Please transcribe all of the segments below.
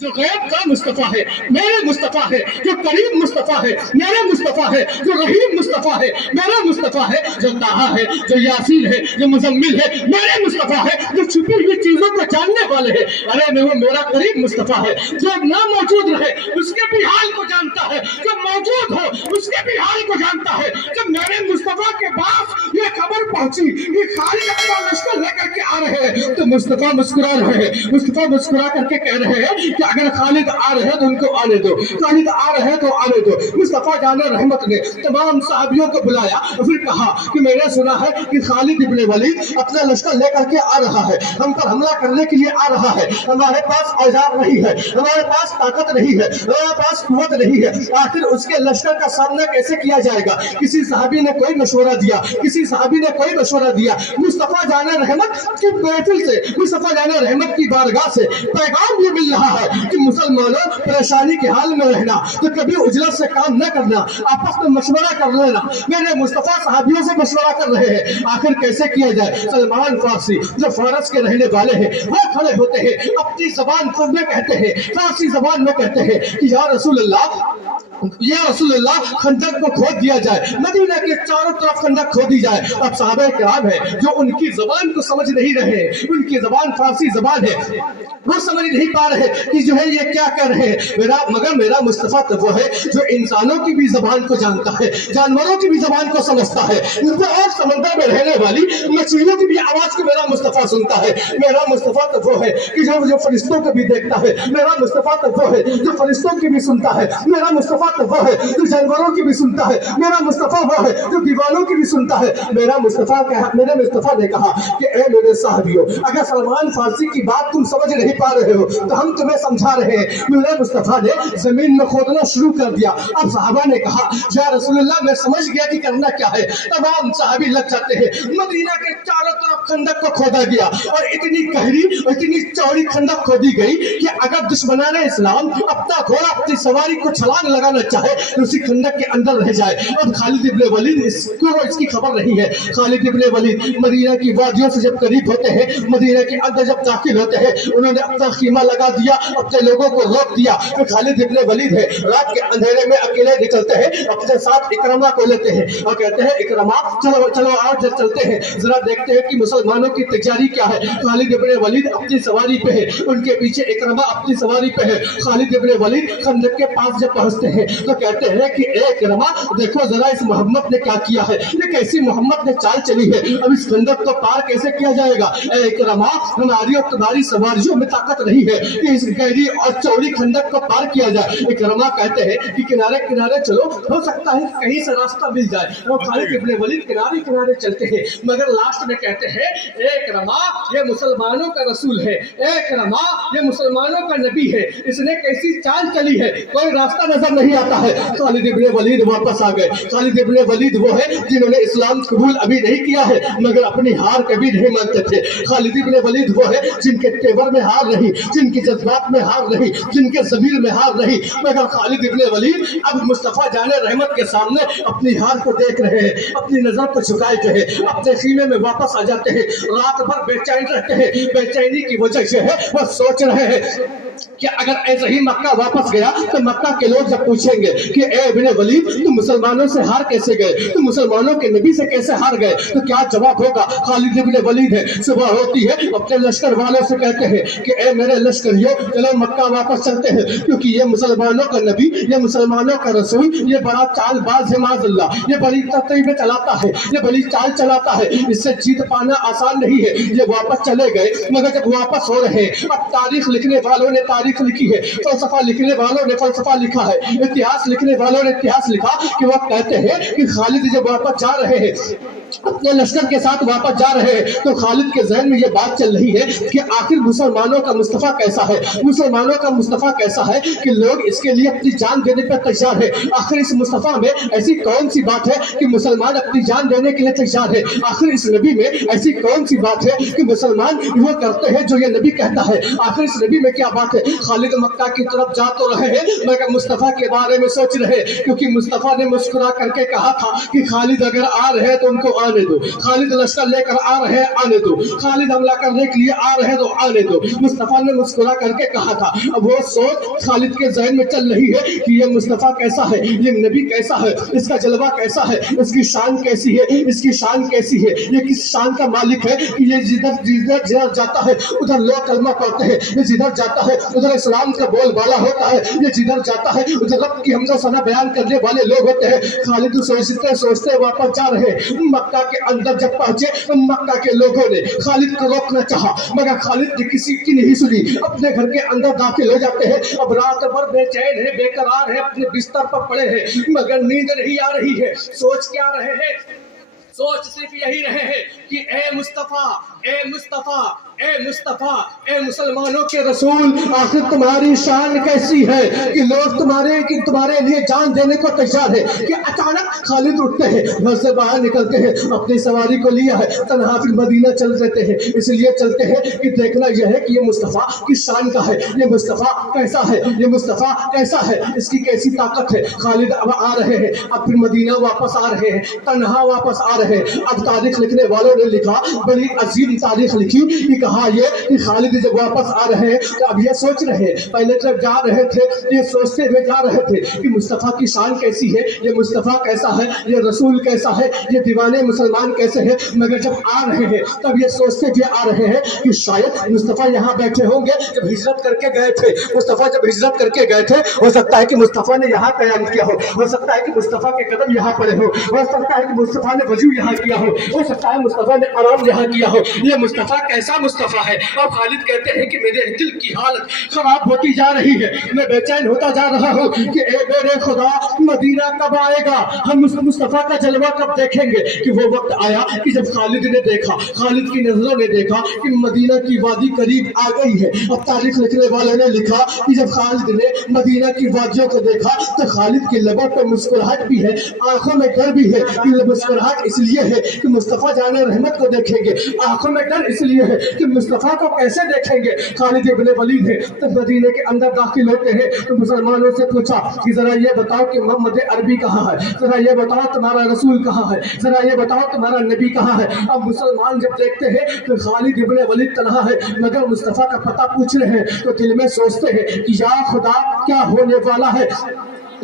جو غیب کا مصطفیٰ ہے میرے مصطفیٰ ہے، جو قریب مصطفیٰ ہے میرے مصطفیٰ ہے، جو رحیم مصطفیٰ ہے میرے مصطفیٰ ہے، جو طٰہٰ ہے، جو یاسین ہے، جو مزمل ہے میرے مصطفیٰ ہے، جو چھپی ہوئی چیزوں کو جاننے والے ہیں، ارے میں وہ میرا قریب مصطفیٰ ہے، جو نہ موجود رہے اس کے بھی حال کو جانتا ہے، جو موجود ہو اس کے بھی حال کو جانتا ہے۔ جب میرے مصطفیٰ کے پاس یہ خبر پہنچی کہ خالد اپنا لشکر لے کر کے آ رہے ہیں تو مصطفیٰ مسکرا رہے ہیں، مصطفیٰ مسکرا کر کے کہہ رہے ہیں کہ اگر خالد آ رہے ہیں تو ان کو آنے دو، خالد آ رہے ہیں تو آنے دو۔ مصطفیٰ جان رحمت نے تمام صحابیوں کو بلایا اور پھر کہا کہ میں نے سنا ہے کہ خالد ابن ولید اپنا لشکر لے کر کے آ رہا ہے، ہم پر حملہ کرنے کے لیے آ رہا ہے، ہمارے پاس اوزار نہیں ہے، ہمارے پاس طاقت نہیں ہے، ہمارے پاس قوت نہیں ہے، آخر اس کے لشکر کا سامنا کیسے کیا جائے گا؟ کسی صحابی نے کوئی مشورہ دیا، کسی صحابی نے کوئی مشورہ دیا۔ مصطفیٰ جان رحمت کی محفل سے، مصطفیٰ جان رحمت کی بارگاہ سے پیغام یہ مل رہا ہے کہ مسلمانوں پریشانی کے حال میں رہنا تو کبھی اجلت سے کام نہ کرنا، آپس میں مشورہ کر لینا۔ میرے مصطفیٰ صحابیوں سے مشورہ کر رہے ہیں آخر کیسے کیا جائے۔ سلمان فارسی جو فارس کے رہنے والے ہیں وہ کھڑے ہوتے ہیں، اپنی زبان میں کہتے ہیں، فارسی زبان میں کہتے ہیں کہ یا رسول اللہ خندق کو کھود دیا جائے، مدینہ کے چاروں طرف خندق کھودی جائے۔ اب صحابہ کرام ہیں جو ان کی زبان کو سمجھ نہیں رہے، ان کی زبان فارسی زبان ہے، وہ سمجھ نہیں پا رہے کہ جو ہے یہ کیا کر رہے ہیں۔ مگر میرا مصطفیٰ تو وہ ہے جو انسانوں کی بھی زبان کو جانتا ہے، جانوروں کی بھی زبان کو سمجھتا ہے، اور سمندر میں رہنے والی مچھلیوں کی بھی آواز کو میرا مصطفیٰ سنتا ہے۔ میرا مصطفیٰ تو وہ ہے کہ جو فرشتوں کو بھی دیکھتا ہے، میرا مصطفیٰ تو وہ ہے جو فرشتوں کی بھی سنتا ہے، میرا مصطفیٰ تو وہ ہے جو جانوروں کی بھی سنتا ہے، میرا مصطفیٰ وہ ہے جو دیوانوں کی بھی سنتا ہے۔ میرے مصطفیٰ نے کہا کہ اے میرے صحابیوں، اگر سلمان فارسی کی بات تم سمجھ نہیں پا رہے ہو تو ہم تمہیں سمجھا رہے ہیں۔ میرے مصطفیٰ نے زمین میں کھودنا شروع کر دیا۔ اب صحابہ نے کہا یا رسول اللہ میں سمجھ گیا کہ کرنا کیا ہے۔ تمام صحابی لگ جاتے ہیں، مدینہ کے چاروں طرف خندق کو کھودا گیا اور اتنی گہری اور اتنی چوڑی خندق کھودی گئی کہ اگر دشمنان اسلام اپنا گھوڑا اپنی سواری کو چھلانگ لگانا چاہے تو اسی خندق کے اندر رہ جائے۔ اب خالد ابن ولید اس کی خبر نہیں ہے۔ خالد ابن ولید مدینہ کی وادیوں سے جب قریب ہوتے ہیں، مدینہ کے اندر جب داخل ہوتے ہیں، انہوں نے اپنا خیمہ لگا دیا، اپنے لوگوں کو روک دیا۔ تو خالد ابن ولید ہے رات کے اندھیرے میں اکیلے نکلتے ہیں، اپنے ساتھ اکرمہ کو لیتے ہیں اور کہتے ہیں اکرمہ چلو آج چلتے ہیں، ذرا دیکھتے ہیں کہ مسلمانوں کی تیاری کیا ہے۔ خالد ابن ولید اپنی سواری پہ ہے، ان کے پیچھے اکرمہ اپنی سواری پہ ہے۔ خالد ابن ولید خندق کے پاس جب پہنچتے ہیں تو کہتے ہیں کہ اے اکرمہ دیکھو ذرا اس محمد نے کیا کیا ہے، یہ کیسی محمد نے چال چلی ہے، اب اس خندق کو پار کیسے کیا جائے گا۔ اے اکرمہ ہماری اور تمہاری سواریوں میں طاقت نہیں ہے کہ اس گہری اور چوڑی خندق کو پار کیا جائے۔ اکرمہ کہتے ہیں کہ کنارے کنارے چلو، ہو سکتا ہے کہیں سے راستہ مل جائے۔ اور خالد ابن ولید کنارے کنارے چلتے ہیں، مگر لاسٹ میں کہتے ہیں اے اکرمہ یہ مسلمانوں کا رسول ہے، اے اکرمہ یہ مسلمانوں کا نبی ہے، اس نے کیسی چال چلی ہے، کوئی راستہ نظر نہیں آتا ہے۔ خالد ابن ولید واپس آ گئے۔ خالد ابن ولید وہ ہے جنہوں نے اسلام قبول ابھی نہیں کیا ہے مگر اپنی ہار کبھی نہیں مانتے تھے۔ خالد ابن ولید وہ ہے جن کے تیور میں ہار نہیں، جن کے جذبات میں ہار نہیں، جن کے ضمیر میں ہار نہیں، مگر خالد ابن ولید اب مصطفیٰ جان رحمت کے سامنے اپنی ہار کو دیکھ رہے ہیں، اپنی نظر کو جھکائے ہوئے ہیں، اپنے خیمے میں واپس آ جاتے ہیں۔ رات بھر بے چین رہتے ہیں، بے چینی کی وجہ یہ ہے وہ سوچ رہے ہیں کہ اگر ایسے ہی مکہ واپس گیا تو مکہ کے لوگ جب پوچھیں گے کہ اے ابن ولید تم مسلمانوں سے ہار کیسے گئے، تم مسلمانوں کے نبی سے کیسے ہار گئے، تو کیا جواب ہوگا۔ خالد ابن ولید ہے صبح ہوتی ہے اپنے لشکر والوں سے کہتے ہیں کہ اے میرے لشکریوں چلو مکہ واپس چلتے ہیں، کیونکہ یہ مسلمانوں کا نبی، یہ مسلمانوں کا رسول، یہ بڑا چال باز ہے معاذ اللہ، یہ بڑی ترتیبیں چلاتا ہے، یہ بڑی چال چلاتا ہے، اس سے جیت پانا آسان نہیں ہے۔ یہ واپس چلے گئے، مگر جب واپس ہو رہے ہیں اب تاریخ لکھنے والوں نے تاریخ لکھی ہے، فلسفہ لکھنے والوں نے فلسفہ لکھا ہے، اتہاس لکھنے والوں نے اتہاس لکھا کہ وہ کہتے ہیں کہ خالد جب واپس جا رہے ہیں اپنے لشکر کے ساتھ واپس جا رہے ہیں تو خالد کے ذہن میں یہ بات چل رہی ہے کہ آخر مسلمانوں کا مصطفیٰ کیسا ہے، مسلمانوں کا مصطفیٰ کیسا ہے کہ لوگ اس کے لیے اپنی جان دینے پر تیار ہے۔ آخر اس مصطفیٰ میں ایسی کون سی بات ہے کہ مسلمان اپنی جان دینے کے لیے تیار ہے، آخر اس نبی میں ایسی کون سی بات ہے کہ مسلمان وہ کرتے ہیں جو یہ نبی کہتا ہے، آخر اس نبی میں کیا بات ہے۔ خالد مکہ کی طرف جا تو رہے ہیں مگر مصطفیٰ کے بارے میں سوچ رہے، کیونکہ مصطفیٰ نے مسکرا کر کے کہا تھا کہ خالد اگر آ رہے تو ان کو आने दो, खालिद लश्कर लेकर आ रहे हैं, आने दो, खालिद हमला करने के लिए आ रहे हैं तो आने दो। मुस्तफा ने मुस्कुरा करके कहा था। अब वो सोच खालिद के ज़हन में चल रही है कि ये मुस्तफा कैसा है, ये नबी कैसा है, इसका जलवा कैसा है, इसकी शान कैसी है, इसकी शान कैसी है, ये किस शान का मालिक है कि ये जिधर जाता है उधर लोग कलमा पढ़ते हैं, ये जिधर जाता है उधर इस्लाम का बोलबाला होता है, ये जिधर जाता है उधर रब की हमदा सना बयान करने वाले लोग होते हैं। खालिद सोचते वापस जा रहे मक्का के अंदर जब पहुंचे मक्का के लोगों ने खालिद को रोकना चाहा, मगर खालिद ने किसी की नहीं सुनी, अपने घर के अंदर दाखिल हो जाते हैं। अब रात भर बेचैन है, बेकरार है, अपने बिस्तर पर पड़े हैं, मगर नींद नहीं आ रही है। सोच क्या रहे हैं? सोच सिर्फ यही रहे हैं कि ए मुस्तफा, ए मुस्तफा, ए मुस्तफा, ए मुसलमानों के रसूल, आखिर तुम्हारी शान कैसी है कि लोग तुम्हारे लिए जान देने को तैयार है। कि अचानक खालिद उठते हैं, घर से बाहर निकलते हैं, अपनी सवारी को लिया है, तन्हा फिर मदीना चल देते हैं। इसलिए चलते हैं कि देखना यह है कि ये मुस्तफा किस शान का है, ये मुस्तफा कैसा है, ये मुस्तफा कैसा है, इसकी कैसी ताकत है। खालिद अब आ रहे हैं, अब फिर मदीना वापस आ रहे हैं, तन्हा वापस आ रहे हैं। अब तारीख लिखने वालों ने लिखा, बड़ी अजीब तारीख लिखी कि कहा ये कि खालिद जब वापस आ रहे हैं तो अब ये सोच रहे हैं, पहले जब जा रहे थे ये सोचते हुए जा रहे थे कि मुस्तफा की शान कैसी है, ये मुस्तफा कैसा है, ये रसूल कैसा है, ये दीवाने मुसलमान कैसे हैं। मगर जब आ रहे हैं तब ये सोचते हुए आ रहे हैं कि शायद मुस्तफा यहाँ बैठे होंगे जब हिजरत करके गए थे। मुस्तफा जब हिजरत करके गए थे, हो सकता है कि मुस्तफा ने यहाँ कयाम किया हो सकता है कि मुस्तफा के कदम यहाँ पड़े हो सकता है कि मुस्तफा ने वजू यहाँ किया हो सकता है मुस्तफा ने आराम यहाँ किया हो। ये मुस्तफा कैसा मुस्तफा है। और खालिद कहते हैं कि मेरे दिल की हालत खराब होती जा रही है, मैं बेचैन होता जा रहा हूँ कि ए मेरे खुदा, मदीना कब आएगा, हम मुस्तफा का जलवा कब देखेंगे। कि वो वक्त आया कि जब खालिद ने देखा, खालिद की नजरों ने देखा कि मदीना की वादी करीब आ गई है। अब तारीख लिखने वालों ने लिखा कि जब खालिद ने मदीना की वादियों को देखा तो खालिद के लबों पर मुस्कुराहट भी है, आंखों में डर भी है। कि मुस्कुराहट इसलिए है कि मुस्तफा जाने रहमत को देखेंगे, आंखों में डर इसलिए है कि मुस्तफा को कैसे देखेंगे। खालिद इब्ने वलीद है तो मदीने के अंदर दाखिल होते हैं तो मुसलमानों से पूछा कि जरा ये बताओ कि मोहम्मद अरबी कहाँ है, जरा ये बताओ तुम्हारा रसूल कहाँ है, जरा ये बताओ तुम्हारा नबी कहाँ है। अब मुसलमान जब देखते हैं तो खालिद इब्ने वलीद तन्हा है, मगर मुस्तफा का पता पूछ रहे हैं तो दिल में सोचते हैं कि या खुदा क्या होने वाला है,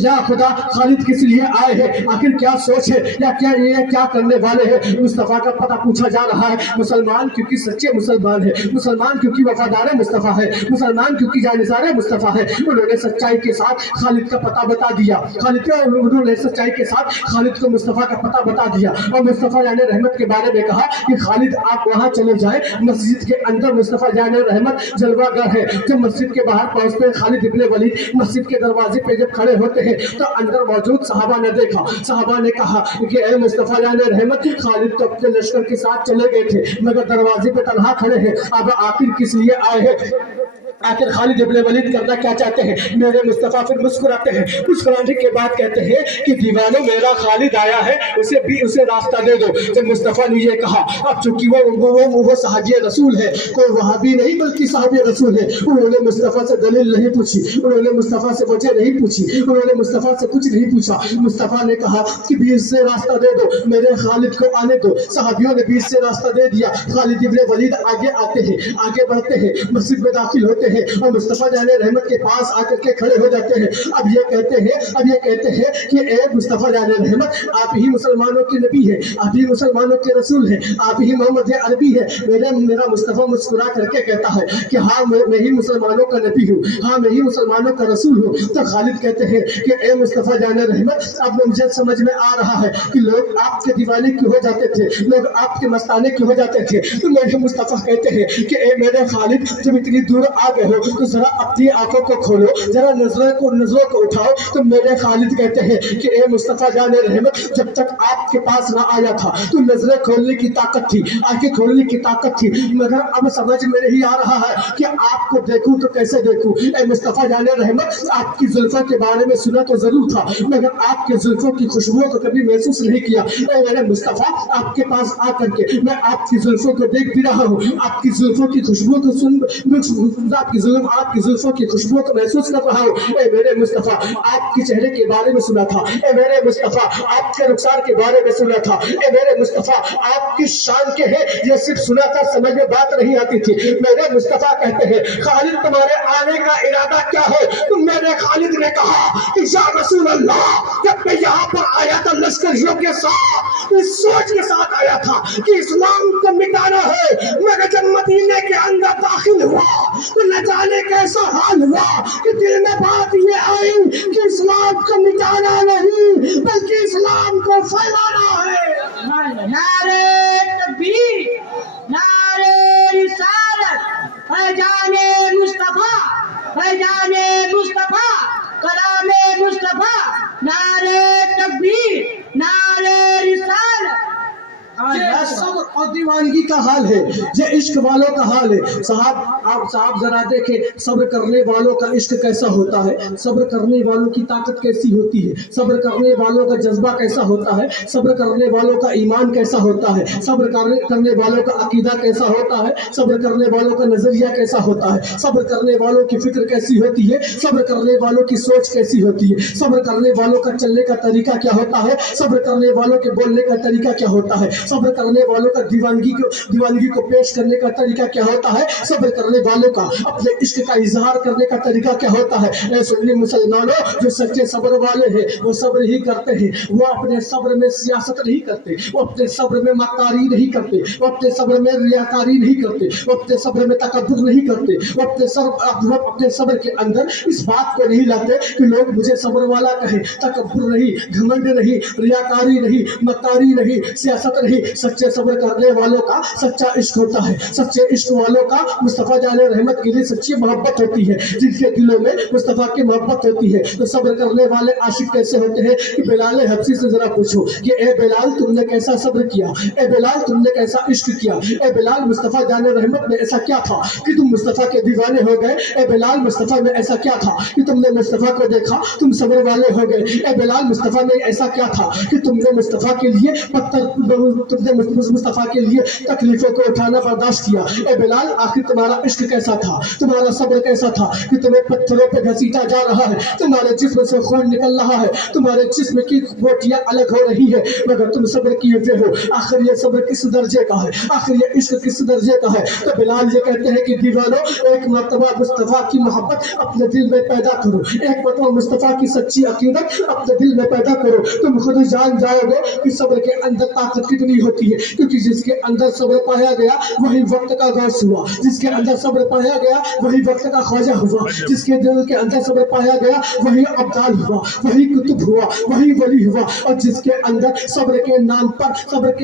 या खुदा खालिद किस लिए आए हैं, आखिर क्या सोच है, या क्या करने वाले हैं। मुस्तफा का पता पूछा जा रहा है। मुसलमान क्योंकि सच्चे मुसलमान है, मुसलमान क्योंकि वफादार मुस्तफा है, मुसलमान क्योंकि जानिसार मुस्तफा है, उन्होंने सच्चाई के साथ खालिद का पता बता दिया। उन्होंने सच्चाई के साथ खालिद को मुस्तफा का पता बता दिया और मुस्तफा जाने रहमत के बारे में कहा कि खालिद आप वहाँ चले जाए, मस्जिद के अंदर मुस्तफा जाने रहमत जलवागर है। जब मस्जिद के बाहर पहुंचते हैं खालिद इब्ने वलीद मस्जिद के दरवाजे पे जब खड़े होते हैं तो अंदर मौजूद सहाबा ने देखा, सहाबा ने कहा कि ए मुस्तफा जाने रहमत, खालिद तो अपने लश्कर के साथ चले गए थे मगर दरवाजे पे तन्हा खड़े हैं, अब आखिर किस लिए आए हैं, आखिर खालिद इब्ने वलीद करना क्या चाहते हैं। मेरे मुस्तफा फिर मुस्कुराते हैं, मुस्कुराने के बाद कहते हैं कि दीवानो मेरा खालिद आया है, उसे रास्ता दे दो। जब मुस्तफा ने ये कहा, अब चूंकि वो सहाबी रसूल है, कोई वहाबी नहीं बल्कि सहाबी रसूल है, उन्होंने मुस्तफा से दलील नहीं पूछी, उन्होंने मुस्तफा से वजह नहीं पूछी, उन्होंने मुस्तफा से कुछ नहीं पूछा। मुस्तफा ने कहा कि बीच से रास्ता दे दो, मेरे खालिद को आने दो। सहाबियों ने बीच से रास्ता दे दिया। खालिद इब्ने वलीद आगे आते हैं, आगे बढ़ते हैं, मस्जिद में दाखिल होते हैं और मुस्तफा जाने रहमत के पास आकर के खड़े हो जाते हैं। अब ये कहते हैं कि ए मुस्तफा जाने रहमत, आप ही मुसलमानों के नबी हैं, आप ही मुसलमानों के रसूल हैं, आप ही मोहम्मद अरबी है। मेरा मुस्तफा मुस्कुरा करके कहता है कि हाँ मैं ही मुसलमानों का नबी हूँ, हाँ मैं ही मुसलमानों का रसूल हूँ। तो खालिद कहते हैं कि ए मुस्तफा जाने रहमत, अब मुझे समझ में आ रहा है कि लोग आपके दीवाने क्यों हो जाते थे, लोग आपके मस्ताने क्यों हो जाते थे। तो मेरे मुस्तफा कहते हैं कि ए मेरे खालिद, जब इतनी दूर आ गए हो तो जरा अपनी आंखों को खोलो, जरा नजरों को उठाओ। तो मेरे खालिद कहते हैं कि ए मुस्तफा जाने रहमत, जब तक आपके पास ना आया था तो नजरें खोलने की ताकत थी, आंखें खोलने की ताकत थी, मगर अब समझ में नहीं आ रहा है कि आपको देखूं तो कैसे देखूं। ए मुस्तफा जाने रहमत, आपकी जुल्फों के बारे में सुना तो जरूर था मगर आपके जुल्फों की खुशबुओं को कभी महसूस नहीं किया। ए मेरे मुस्तफा, आपके पास आकर के मैं आपकी जुल्फों को देख भी रहा हूँ, आपकी जुल्फों की खुशबुओं को सुन आपकी जुल्फों की खुशबू को महसूस कर रहा हूँ। ए मेरे मुस्तफा, आपके चेहरे के बारे में सुना था। ए मेरे मुस्तफा, आपके रुखसार के बारे में सुना था। ए मेरे मुस्तफा, आपकी शान के है ये सिर्फ सुना था, समझ में बात नहीं आती थी। मेरे मुस्तफा कहते हैं, खालिद तुम्हारे आने का इरादा क्या है? तो मेरे खालिद ने कहा कि या रसूल अल्लाह, जब मैं यहाँ पर आया था लश्करियों के साथ, इस सोच के साथ आया था कि इस्लाम को मिटाना है, मगर जब मदीने के अंदर दाखिल हुआ तो न जाने कैसा हाल हुआ कि दिल में बात ये आई कि इस्लाम को मिटाना नहीं बल्कि इस्लाम को फैलाना है। नारे तकबीर, नारे रिसालत, फैजाने मुस्तफा, फैजाने मुस्तफा, कलामे मुस्तफा, नारे तकबीर, नारे रिसालत। ये सब्र और दीवानगी का हाल है, ये इश्क वालों का हाल है। साहब जरा देखें सब्र करने वालों का इश्क कैसा होता है, सब्र करने वालों की ताकत कैसी होती है, सब्र करने वालों का जज्बा कैसा होता है, सब्र करने वालों का ईमान कैसा होता है, सब्र करने वालों का अकीदा कैसा होता है, सब्र करने वालों का नजरिया कैसा होता है, सब्र करने वालों की फिक्र कैसी होती है, सब्र करने वालों की सोच कैसी होती है, सब्र करने वालों का चलने का तरीका क्या होता है, सब्र करने वालों के बोलने का तरीका क्या होता है, सब्र करने वालों का दीवानगी को पेश करने का तरीका क्या होता है, सब्र करने वालों का अपने इश्क का इजहार करने का तरीका क्या होता है। ऐ सुन्नी मुसलमानों, जो सच्चे सब्र वाले हैं वो सब्र ही करते हैं, वो अपने सब्र में सियासत नहीं करते, वो अपने सब्र में मक्कारी नहीं करते, वो अपने सब्र में रियाकारी नहीं करते, वो अपने सब्र में तकब्बुर नहीं करते, वो अपने सब्र के अंदर इस बात को नहीं लाते कि लोग मुझे सब्र वाला कहें। तकब्बुर नहीं, घमंड नहीं, रियाकारी नहीं, मक्कारी नहीं, सियासत नहीं। सच्चे सब्र करने वालों का सच्चा इश्क होता है, सच्चे इश्क वालों का मुस्तफा जाने रहमत के लिए सच्ची मोहब्बत होती है, जिनके दिलों में मुस्तफा की मोहब्बत होती है। तो सब्र करने वाले आशिक कैसे होते हैं कि बिलाल हबशी से जरा पूछो कि ए बिलाल तुमने कैसा सब्र किया, ए बिलाल तुमने कैसा इश्क किया, ए बिलाल मुस्तफा जाने रहमत में ऐसा क्या था कि तुम मुस्तफा के दीवाने हो गए, ए बिलाल मुस्तफा में ऐसा क्या था कि तुमने मुस्तफा को देखा तुम सब्र वाले हो गए, ए बिलाल मुस्तफा में ऐसा क्या था कि तुमने मुस्तफा के लिए तुमने मुस्तफा के लिए तकलीफों को उठाना बर्दाश्त किया। ए बिलाल आखिर तुम्हारा इश्क कैसा था, तुम्हारा सब्र कैसा था कि तुम्हें पत्थरों पे घसीटा जा रहा है, तुम्हारे जिस्म से खून निकल रहा है, तुम्हारे जिस्म की बोटियां अलग हो रही है, मगर तुम सब्र किए हुए हो। आखिर ये सब्र किस दर्जे का है, आखिर ये इश्क किस दर्जे का है। तो बिलाल ये कहते हैं कि दीवानों, एक मर्तबा मुस्तफा की मोहब्बत अपने दिल में पैदा करो, एक मर्तबा मुस्तफा की सच्ची अकीदत अपने दिल में पैदा करो, तुम खुद जान जाओगे कि सब्र के अंदर ताकत कितनी होती है। क्योंकि जिसके अंदर सब्र पाया गया वही वक्त का गौस हुआ, जिसके अंदर सब्र पाया गया वही वक्त का ख्वाजा हुआ, जिसके दिल के अंदर सब्र पाया गया वही अब्दाल हुआ, वही कुतुब हुआ, वही वली हुआ। और जिसके अंदर सब्र के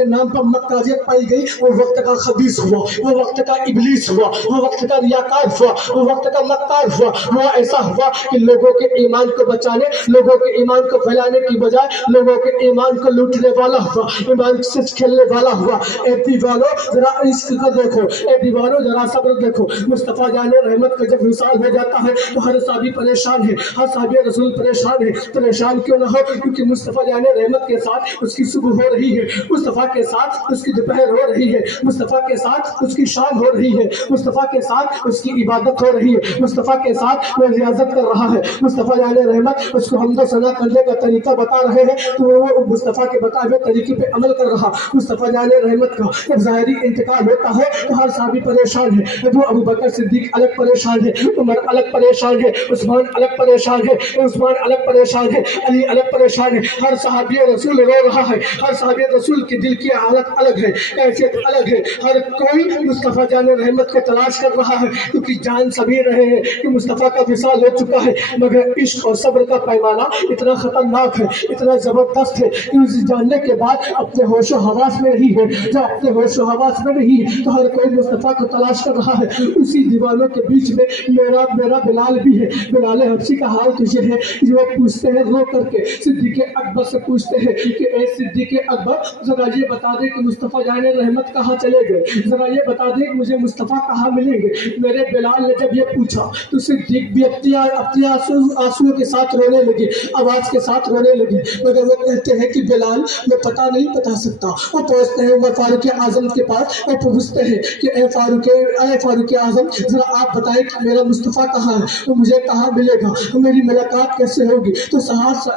नाम पर मक्काजियत पाई गई वो वक्त का खबीस हुआ, वो वक्त का इबलीस हुआ, वो वक्त का रियाकार हुआ, वो वक्त का मक्कार हुआ। वो ऐसा हुआ कि लोगों के ईमान को बचाने, लोगों के ईमान को फैलाने की बजाय लोगों के ईमान को लूटने वाला हुआ, ईमान से खेलने वाला हुआ। ए दीवानो जरा इश्क को देखो, ए दीवानो जरा सब्र देखो। मुस्तफा जाने रहमत का जब विसाल हो जाता है तो हर साहबी परेशान है, हर साहबी रसूल परेशान है। परेशान क्यों ना हो, क्योंकि मुस्तफा जाने रहमत के साथ उसकी सुबह हो रही है, मुस्तफा के साथ उसकी दोपहर हो रही है, मुस्तफा के साथ उसकी शाम हो रही है, मुस्तफा के साथ उसकी इबादत हो रही है, मुस्तफा के साथ वो रियाजत कर रहा है। मुस्तफा जाने रहमत उसको हमदो सना करने का तरीका बता रहे हैं तो वो मुस्तफा के बताए हुए तरीके पे अमल कर रहा। मुस्तफा जाने रहमत का जब ज़ाहिरी इंतकाल होता है तो हर साहबी परेशान है। वो अबू बकर सिद्दीक अलग परेशान है, उमर अलग परेशान है, उस्मान अलग परेशान है, उस्मान अलग परेशान है, अली अलग परेशान है। हर साहबी रसूल रो रहा है, हर साहबी रसूल की दिल की हालत अलग है, कैफियत अलग है। हर कोई मुस्तफा जाने रहमत को तलाश कर रहा है, क्योंकि जान सभी रहे हैं कि मुस्तफा का विसाल हो चुका है। मगर इश्क और सब्र का पैमाना इतना खतरनाक है, इतना जबरदस्त है कि उसे जानने के बाद अपने होशो हवास में नहीं है। जब अपने होशो हवास में नहीं है तो हर कोई मुस्तफा को तलाश कर रहा है। उसी दीवानों के बीच में मेरा बिलाल भी है। बिलाल हबशी का हाल तुझे है, जो पूछते हैं रो करके सिद्दीक अकबर से पूछते हैं कि ए सिद्दीक अकबर जरा ये बता दे कि मुस्तफा जाने रहमत कहाँ चले गए, जरा ये बता दे कि मुझे मुस्तफा कहाँ मिलेंगे। मेरे बिलाल ने जब ये पूछा तो सिद्दीक भी अपने आंसुओं के साथ रोने लगे, आवाज के साथ रोने लगे। मगर वो कहते हैं कि बिलाल मैं पता नहीं बता सकता, وہ پہنچتے ہیں عمر فاروق اعظم کے پاس اور پوچھتے ہیں کہ اے فاروق اعظم ذرا آپ بتائیں کہ میرا مصطفیٰ کہاں ہے، وہ مجھے کہاں ملے گا، میری ملاقات کیسے ہوگی؟ تو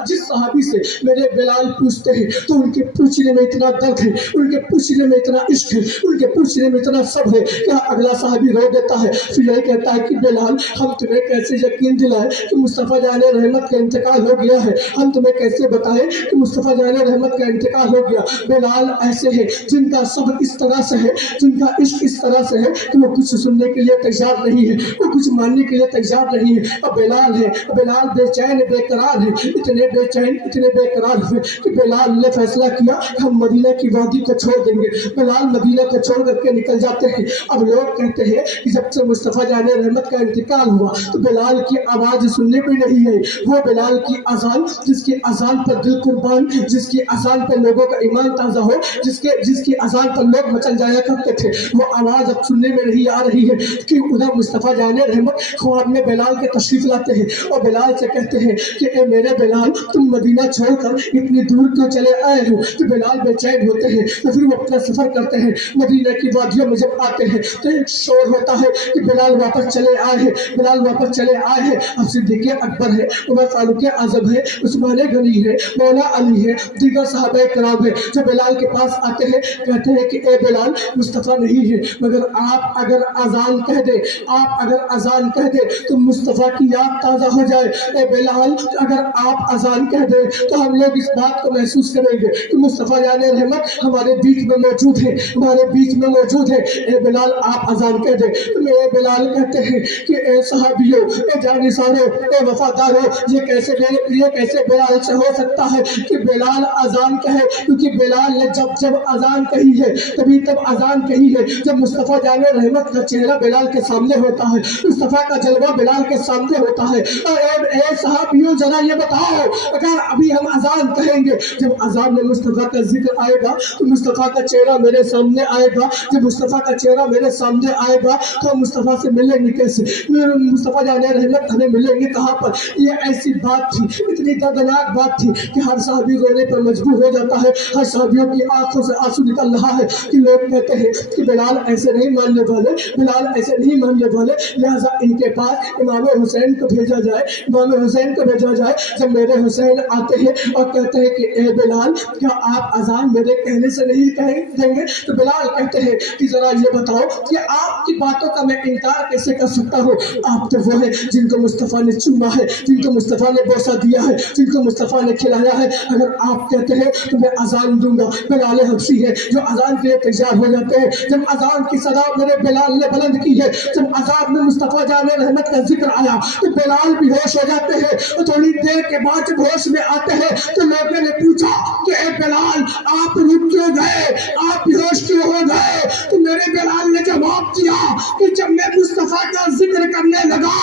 جس صحابی سے میرے بلال پوچھتے ہیں تو ان کے پوچھنے میں اتنا درد ہے، ان کے پوچھنے میں اتنا عشق ہے، ان کے پوچھنے میں اتنا سب ہے کہ اگلا صحابی رو دیتا ہے، پھر یہی کہتا ہے کہ بلال ہم تمہیں کیسے یقین دلائیں کہ مصطفیٰ جان رحمت کا انتقال ہو گیا ہے، ہم تمہیں کیسے بتائیں کہ مصطفیٰ جان رحمت کا انتقال ہو گیا۔ بلال ایسے ہیں جن کا صبر اس طرح سے ہے، جن کا عشق اس طرح سے ہے کہ وہ کچھ سننے کے لیے تیار نہیں ہے، وہ کچھ ماننے کے لیے تیار نہیں ہے۔ اب بلال ہے، بلال بے چین بے قرار ہے، اتنے بے چین اتنے بے قرار ہوئے کہ بلال نے فیصلہ کیا ہم مدینہ کی وادی کو چھوڑ دیں گے۔ بلال مدینہ کو چھوڑ کر کے نکل جاتے ہیں۔ اب لوگ کہتے ہیں کہ جب سے مصطفیٰ جان رحمت کا انتقال ہوا تو بلال کی آواز سننے کو نہیں ہے، وہ بلال کی اذان جس کی اذان پر دل قربان، جس کی اذان پر لوگوں کا ایمان تازہ ہو، جس کی اذان پر لوگ مچل جایا کرتے تھے، وہ آواز اب سننے میں نہیں آ رہی ہے کہ ادھر مصطفیٰ جان رحمت خواب میں بلال کے تشریف لاتے ہیں اور بلال سے کہتے ہیں کہ اے میرے بلال تم مدینہ چھوڑ کر اتنی دور کیوں چلے آئے ہو؟ تو بلال بے چین ہوتے ہیں تو پھر وہ اپنا سفر کرتے ہیں۔ مدینہ کی وادیوں میں جب آتے ہیں تو ایک شور ہوتا ہے کہ بلال واپس چلے آئے ہیں، بلال واپس چلے آئے ہیں۔ اب صدیق اکبر ہے، عمر فاروق اعظم ہے، عثمان غنی ہے، مولا علی ہے، دیگر صحابہ کرام ہے جو بلال کے پاس آتے ہیں، کہتے ہیں کہ اے بلال مصطفیٰ نہیں ہے، مگر آپ اگر اذان کہہ دے، آپ اگر اذان کہہ دے تو مصطفیٰ کی یاد تازہ ہو جائے۔ اے بلال اگر آپ اذان کہہ دے تو ہم لوگ اس بات کو محسوس کریں گے کہ مصطفیٰ جان رحمت ہمارے بیچ میں موجود ہے، ہمارے بیچ میں موجود ہے۔ اے بلال آپ اذان کہہ دے۔ تو میرے بلال کہتے ہیں کہ اے صحابیوں، اے جانثاروں، اے وفاداروں، یہ کیسے بلال سے ہو سکتا ہے کہ بلال اذان کہے؟ کیونکہ بلال نے جب اذان کہی ہے تبھی تب اذان کہی ہے جب مصطفیٰ جان رحمت کا چہرہ بلال کے سامنے ہوتا ہے، مصطفیٰ کا جلوہ بلال کے سامنے ہوتا ہے۔ اور اے صحابیوں ذرا یہ بتاؤ، اگر ابھی ہم اذان کہیں گے، جب اذان میں مصطفیٰ کا ذکر آئے گا تو مصطفیٰ کا چہرہ میرے سامنے آئے گا، جب مصطفیٰ کا چہرہ میرے سامنے آئے گا تو ہم مصطفیٰ سے ملیں گے کیسے؟ مصطفیٰ جان رحمت ہمیں ملیں گے کہاں پر؟ یہ ایسی بات تھی، اتنی دردناک بات تھی کہ ہر صحابی رونے پر مجبور ہو جاتا ہے، ہر صحابیوں کی آنکھوں سے آنسو نکل رہا ہے کہ لوگ کہتے ہیں کہ بلال ایسے نہیں ماننے والے، بلال ایسے نہیں ماننے والے، لہٰذا ان کے پاس امام حسین کو بھیجا جائے، امام حسین کو بھیجا جائے۔ جب میرے حسین آتے ہیں اور کہتے ہیں کہ اے بلال کیا آپ اذان میرے کہنے سے نہیں دیں گے؟ تو بلال کہتے ہیں کہ ذرا یہ بتاؤ کہ آپ کی باتوں کا میں انکار کیسے کر سکتا ہوں؟ آپ تو وہ ہیں جن کو مصطفیٰ نے چوما ہے، جن کو مصطفیٰ نے بوسہ دیا ہے، جن کو مصطفیٰ نے کھلایا ہے، اگر آپ کہتے ہیں تو میں اذان دوں گا۔ بلال حبشی ہے جو اذان کے لیے تیار ہو جاتے ہیں۔ جب اذان کی صدا میرے بلال نے بلند کی ہے، جب اذان میں مصطفیٰ جان رحمت کا ذکر آیا تو بلال بھی ہوش ہو جاتے ہیں، اور تھوڑی دیر کے بعد جب ہوش میں آتے ہیں تو لوگوں نے پوچھا کہ اے بلال آپ رک کیوں گئے، آپ ہوش کیوں ہو گئے؟ تو میرے بلال نے جواب دیا کہ جب میں مصطفیٰ کا ذکر کرنے لگا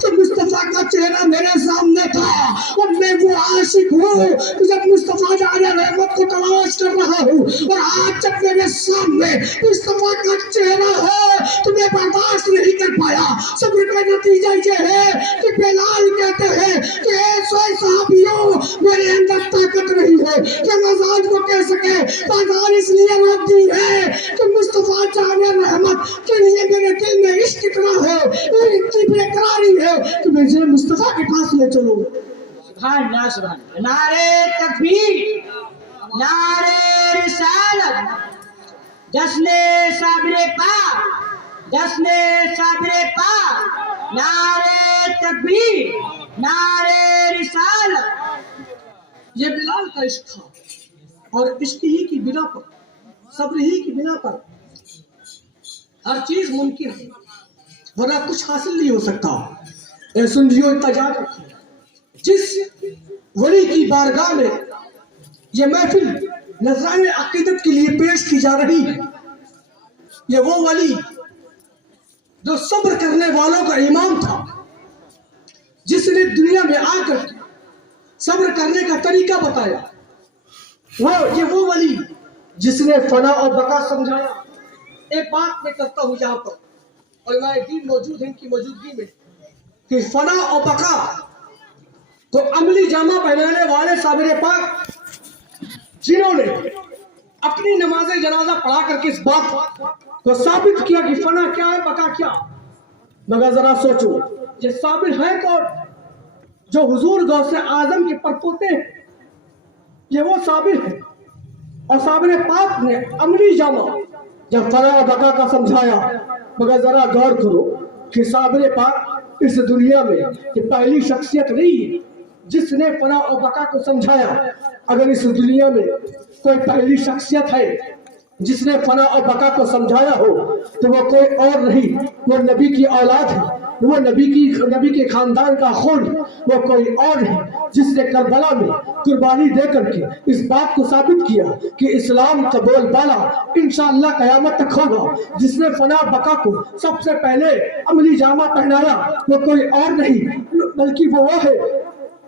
تو مصطفیٰ کا چہرہ میرے سامنے تھا، اور میں وہ عاشق ہوں کہ جب مصطفیٰ جان رحمت کو تلاش کر رہا ہوں، اور آج جب میرے سامنے مصطفیٰ کا چہرہ ہے تو میں برداشت نہیں کر پایا۔ صبر کا نتیجہ یہ ہے کہ بلال کہتے ہیں کہ اے سوئے صحابیوں میرے اندر طاقت نہیں ہے کہ ہم اذان کو کہہ سکے، اذان اس لیے روک دی ہے کہ مصطفیٰ جان رحمت کے لیے میرے دل میں عشق اتنا ہے، اتنی بےقراری ہے کہ مجھے مصطفیٰ کے پاس لے چلو۔ سبحان اللہ، سبحان اللہ۔ نعرے تکبیر، نعرے رسالت، جشن صابر پاک، جشن صابر پاک، نعرے تکبیر، نعرے رسالت۔ یہ بلال کا عشق تھا، اور عشق ہی کی بنا پر، صبر ہی کی بنا پر ہر چیز ممکن ہے، ورنہ کچھ حاصل نہیں ہو سکتا۔ اے سنجیو اتجاج رکھو، جس ولی کی بارگاہ میں یہ محفل نذرانِ عقیدت کے لیے پیش کی جا رہی ہے، یہ وہ ولی جو صبر کرنے والوں کا امام تھا، جس نے دنیا میں آ کر صبر کرنے کا طریقہ بتایا، یہ وہ ولی جس نے فنا اور بقا سمجھایا۔ ایک بات میں کرتا ہوں یہاں پر، علماء دین موجود ہیں ان کی موجودگی میں، کہ فنا اور بقا کو عملی جامہ پہنانے والے صابر پاک جنہوں نے अपनी नमाज जनाजा पढ़ा करके इस बात को साबित किया कि फना क्या है बका क्या। मगर जरा सोचो ये साबिर है कौन? जो हुजूर गौसे आजम के परपोते हैं, ये वो साबिर है। और साबिर पाक ने अमली जामा जब फना और बका का समझाया, मगर जरा गौर करो कि साबिर पाक इस दुनिया में ये पहली शख्सियत नहीं है जिसने फना और बका को समझाया। अगर इस दुनिया में कोई पहली शख्सियत है जिसने फना और बका को समझाया हो तो वो कोई और नहीं, वो नबी की औलाद है, वो नबी के खानदान का खून, वो कोई और है जिसने करबला में कुर्बानी दे करके इस बात को साबित किया कि इस्लाम का बोलबाला इंशाअल्लाह क़यामत तक होगा। जिसने फना बका को सबसे पहले अमली जामा पहनाया वो कोई और नहीं बल्कि वो है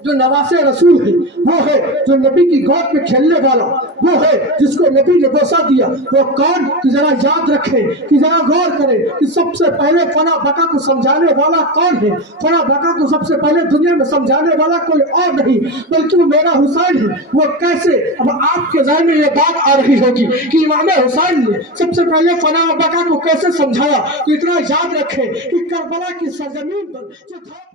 जो नवासे रसूल है, वो है जो नबी की गोद में खेलने वाला, वो है जिसको नबी ने बोसा दिया। वो कौन? कि जरा याद रखें, कि जरा गौर करें कि सबसे पहले फना बका को समझाने वाला कौन है। फना बका को सबसे पहले दुनिया में समझाने वाला कोई और नहीं बल्कि वो मेरा हुसैन है। वो कैसे? अब आपके ज़हन में ये बात आ रही होगी कि इमाम हुसैन ने सबसे पहले फना बका को कैसे समझाया। तो इतना याद रखें कि करबला की सरजमीन पर जो था